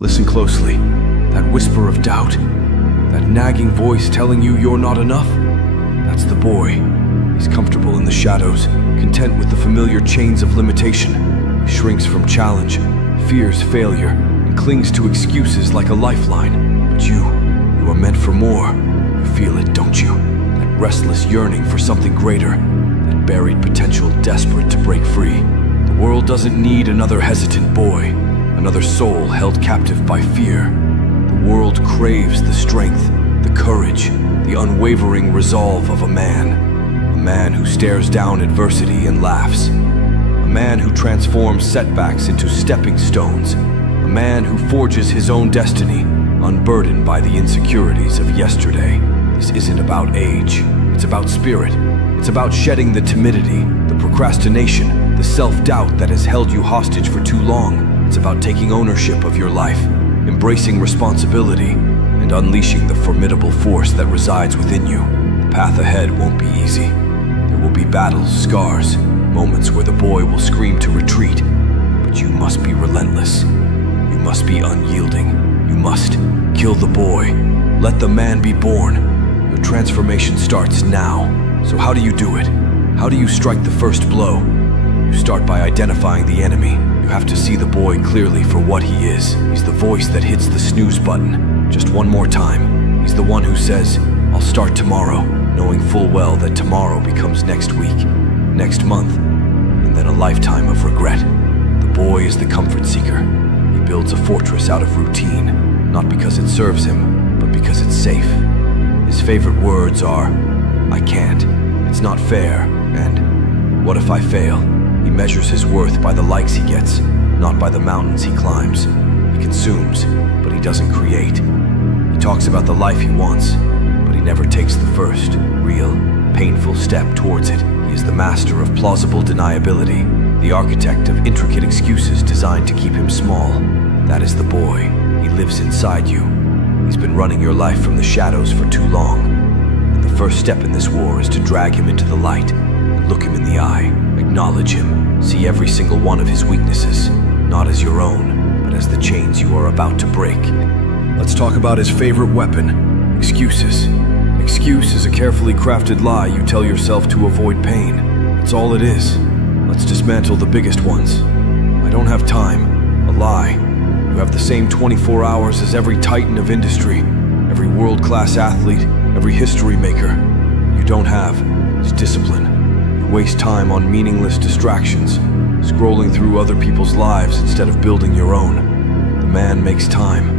Listen closely. That whisper of doubt, that nagging voice telling you you're not enough, that's the boy. He's comfortable in the shadows, content with the familiar chains of limitation. He shrinks from challenge, fears failure, and clings to excuses like a lifeline. But you are meant for more. You feel it, don't you? That restless yearning for something greater, that buried potential desperate to break free. The world doesn't need another hesitant boy, another soul held captive by fear. The world craves the strength, the courage, the unwavering resolve of a man who stares down adversity and laughs, a man who transforms setbacks into stepping stones, a man who forges his own destiny, unburdened by the insecurities of yesterday. This isn't about age, it's about spirit. It's about shedding the timidity, the procrastination, the self-doubt that has held you hostage for too long. It's about taking ownership of your life, embracing responsibility, and unleashing the formidable force that resides within you. The path ahead won't be easy. There will be battles, scars, moments where the boy will scream to retreat. But you must be relentless. You must be unyielding. You must kill the boy. Let the man be born. Your transformation starts now. So how do you do it? How do you strike the first blow? You start by identifying the enemy. You have to see the boy clearly for what he is. He's the voice that hits the snooze button just one more time. He's the one who says, "I'll start tomorrow," knowing full well that tomorrow becomes next week, next month, and then a lifetime of regret. The boy is the comfort seeker. He builds a fortress out of routine, not because it serves him, but because it's safe. His favorite words are, "I can't," "It's not fair," and "What if I fail?" He measures his worth by the likes he gets, not by the mountains he climbs. He consumes, but he doesn't create. He talks about the life he wants, but he never takes the first, real, painful step towards it. He is the master of plausible deniability, the architect of intricate excuses designed to keep him small. That is the boy. He lives inside you. He's been running your life from the shadows for too long. And the first step in this war is to drag him into the light, look him in the eye, acknowledge him, see every single one of his weaknesses, not as your own, but as the chains you are about to break. Let's talk about his favorite weapon, excuses. An excuse is a carefully crafted lie you tell yourself to avoid pain. That's all it is. Let's dismantle the biggest ones. "I don't have time," a lie. You have the same 24 hours as every titan of industry, every world-class athlete, every history maker. What you don't have is discipline. You waste time on meaningless distractions, scrolling through other people's lives instead of building your own. The man makes time.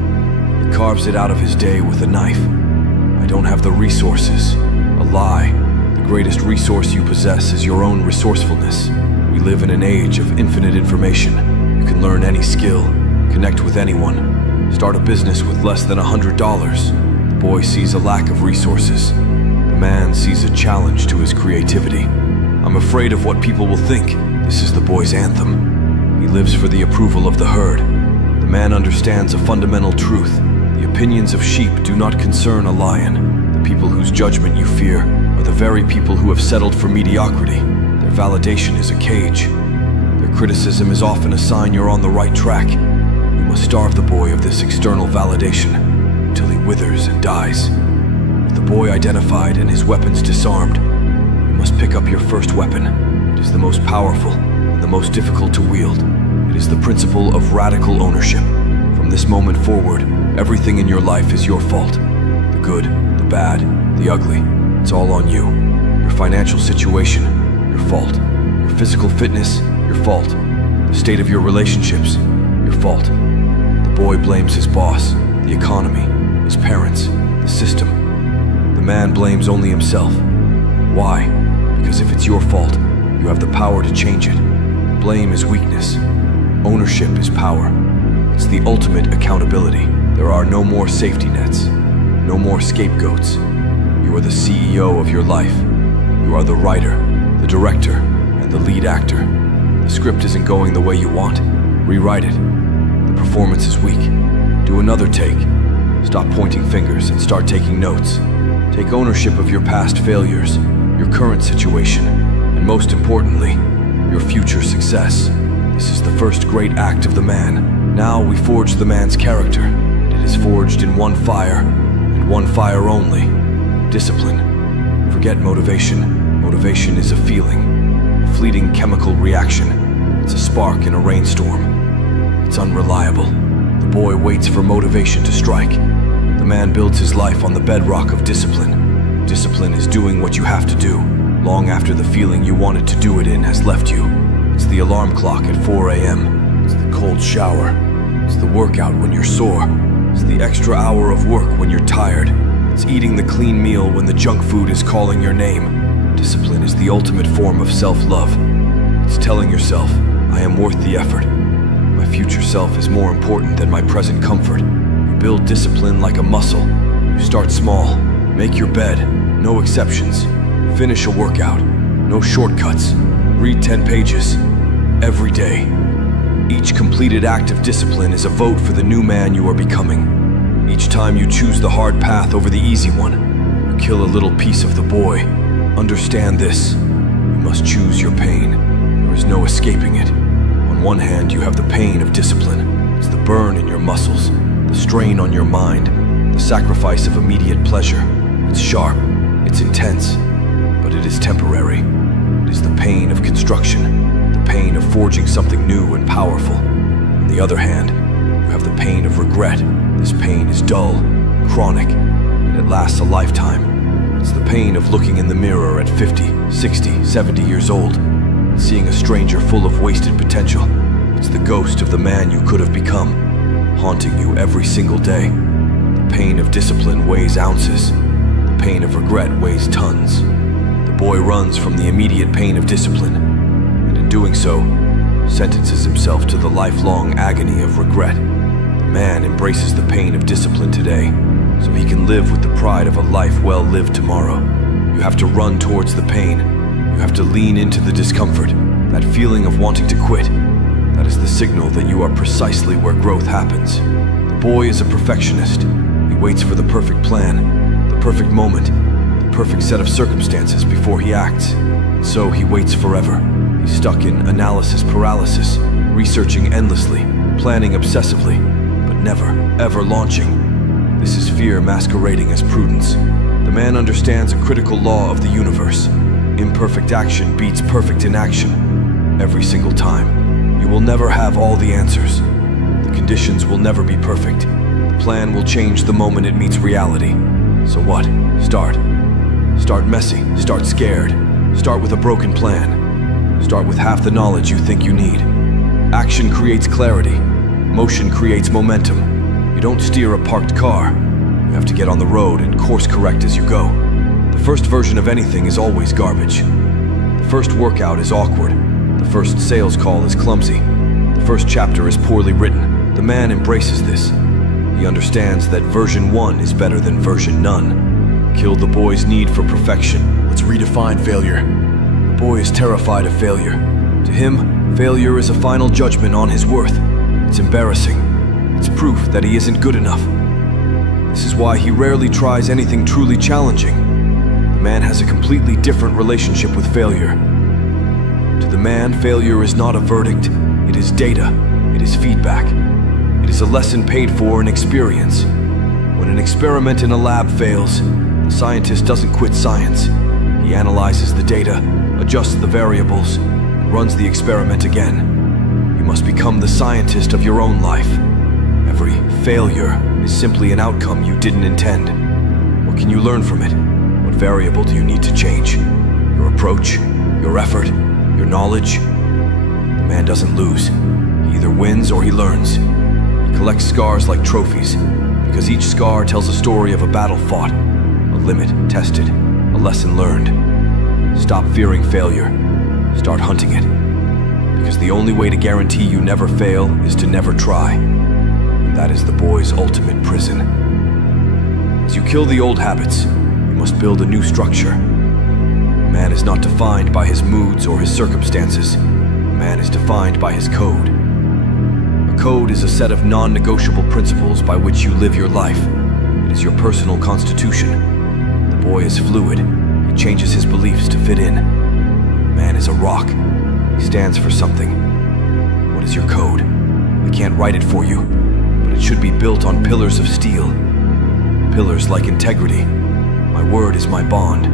He carves it out of his day with a knife. "I don't have the resources," a lie. The greatest resource you possess is your own resourcefulness. We live in an age of infinite information. You can learn any skill, connect with anyone, start a business with less than $100. The boy sees a lack of resources. The man sees a challenge to his creativity. "I'm afraid of what people will think." This is the boy's anthem. He lives for the approval of the herd. The man understands a fundamental truth. The opinions of sheep do not concern a lion. The people whose judgment you fear are the very people who have settled for mediocrity. Their validation is a cage. Their criticism is often a sign you're on the right track. You must starve the boy of this external validation until he withers and dies. With the boy identified and his weapons disarmed, you must pick up your first weapon. It is the most powerful and the most difficult to wield. It is the principle of radical ownership. From this moment forward, everything in your life is your fault. The good, the bad, the ugly, it's all on you. Your financial situation, your fault. Your physical fitness, your fault. The state of your relationships, your fault. The boy blames his boss, the economy, his parents, the system. The man blames only himself. Why? Because if it's your fault, you have the power to change it. Blame is weakness. Ownership is power. It's the ultimate accountability. There are no more safety nets, no more scapegoats. You are the CEO of your life. You are the writer, the director, and the lead actor. The script isn't going the way you want. Rewrite it. The performance is weak. Do another take. Stop pointing fingers and start taking notes. Take ownership of your past failures, your current situation, and most importantly, your future success. This is the first great act of the man, Now we forge the man's character, and it is forged in one fire, and one fire only: discipline. Forget motivation. Motivation is a feeling, a fleeting chemical reaction. It's a spark in a rainstorm. It's unreliable. The boy waits for motivation to strike. The man builds his life on the bedrock of discipline. Discipline is doing what you have to do, long after the feeling you wanted to do it in has left you. It's the alarm clock at 4 a.m. It's the cold shower. It's the workout when you're sore. It's the extra hour of work when you're tired. It's eating the clean meal when the junk food is calling your name. Discipline is the ultimate form of self-love. It's telling yourself, I am worth the effort. My future self is more important than my present comfort. You build discipline like a muscle. You start small. Make your bed. No exceptions. Finish a workout. No shortcuts. Read 10 pages. Every day. Each completed act of discipline is a vote for the new man you are becoming. Each time you choose the hard path over the easy one, you kill a little piece of the boy. Understand this. You must choose your pain. There is no escaping it. On one hand, you have the pain of discipline. It's the burn in your muscles, the strain on your mind, the sacrifice of immediate pleasure. It's sharp, it's intense, but it is temporary. It is the pain of construction. Pain of forging something new and powerful. On the other hand, you have the pain of regret. This pain is dull, chronic, and it lasts a lifetime. It's the pain of looking in the mirror at 50, 60, 70 years old, and seeing a stranger full of wasted potential. It's the ghost of the man you could have become, haunting you every single day. The pain of discipline weighs ounces. The pain of regret weighs tons. The boy runs from the immediate pain of discipline, doing so, sentences himself to the lifelong agony of regret. The man embraces the pain of discipline today, so he can live with the pride of a life well lived tomorrow. You have to run towards the pain. You have to lean into the discomfort, that feeling of wanting to quit. That is the signal that you are precisely where growth happens. The boy is a perfectionist. He waits for the perfect plan, the perfect moment, the perfect set of circumstances before he acts. And so he waits forever. He's stuck in analysis paralysis, researching endlessly, planning obsessively, but never, ever launching. This is fear masquerading as prudence. The man understands a critical law of the universe. Imperfect action beats perfect inaction. Every single time. You will never have all the answers. The conditions will never be perfect. The plan will change the moment it meets reality. So what? Start. Start messy. Start scared. Start with a broken plan. Start with half the knowledge you think you need. Action creates clarity. Motion creates momentum. You don't steer a parked car. You have to get on the road and course correct as you go. The first version of anything is always garbage. The first workout is awkward. The first sales call is clumsy. The first chapter is poorly written. The man embraces this. He understands that version 1 is better than version none. Kill the boy's need for perfection. Let's redefine failure. The boy is terrified of failure. To him, failure is a final judgment on his worth. It's embarrassing. It's proof that he isn't good enough. This is why he rarely tries anything truly challenging. The man has a completely different relationship with failure. To the man, failure is not a verdict. It is data. It is feedback. It is a lesson paid for in experience. When an experiment in a lab fails, the scientist doesn't quit science. He analyzes the data, adjusts the variables, and runs the experiment again. You must become the scientist of your own life. Every failure is simply an outcome you didn't intend. What can you learn from it? What variable do you need to change? Your approach? Your effort? Your knowledge? The man doesn't lose. He either wins or he learns. He collects scars like trophies, because each scar tells a story of a battle fought, a limit tested, a lesson learned. Stop fearing failure. Start hunting it. Because the only way to guarantee you never fail is to never try. And that is the boy's ultimate prison. As you kill the old habits, you must build a new structure. A man is not defined by his moods or his circumstances. A man is defined by his code. A code is a set of non-negotiable principles by which you live your life. It is your personal constitution. The boy is fluid. He changes his beliefs to fit in. Man is a rock. He stands for something. What is your code? I can't write it for you, but it should be built on pillars of steel. Pillars like integrity. My word is my bond.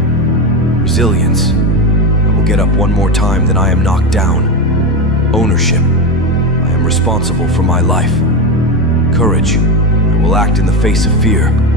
Resilience. I will get up one more time than I am knocked down. Ownership. I am responsible for my life. Courage. I will act in the face of fear.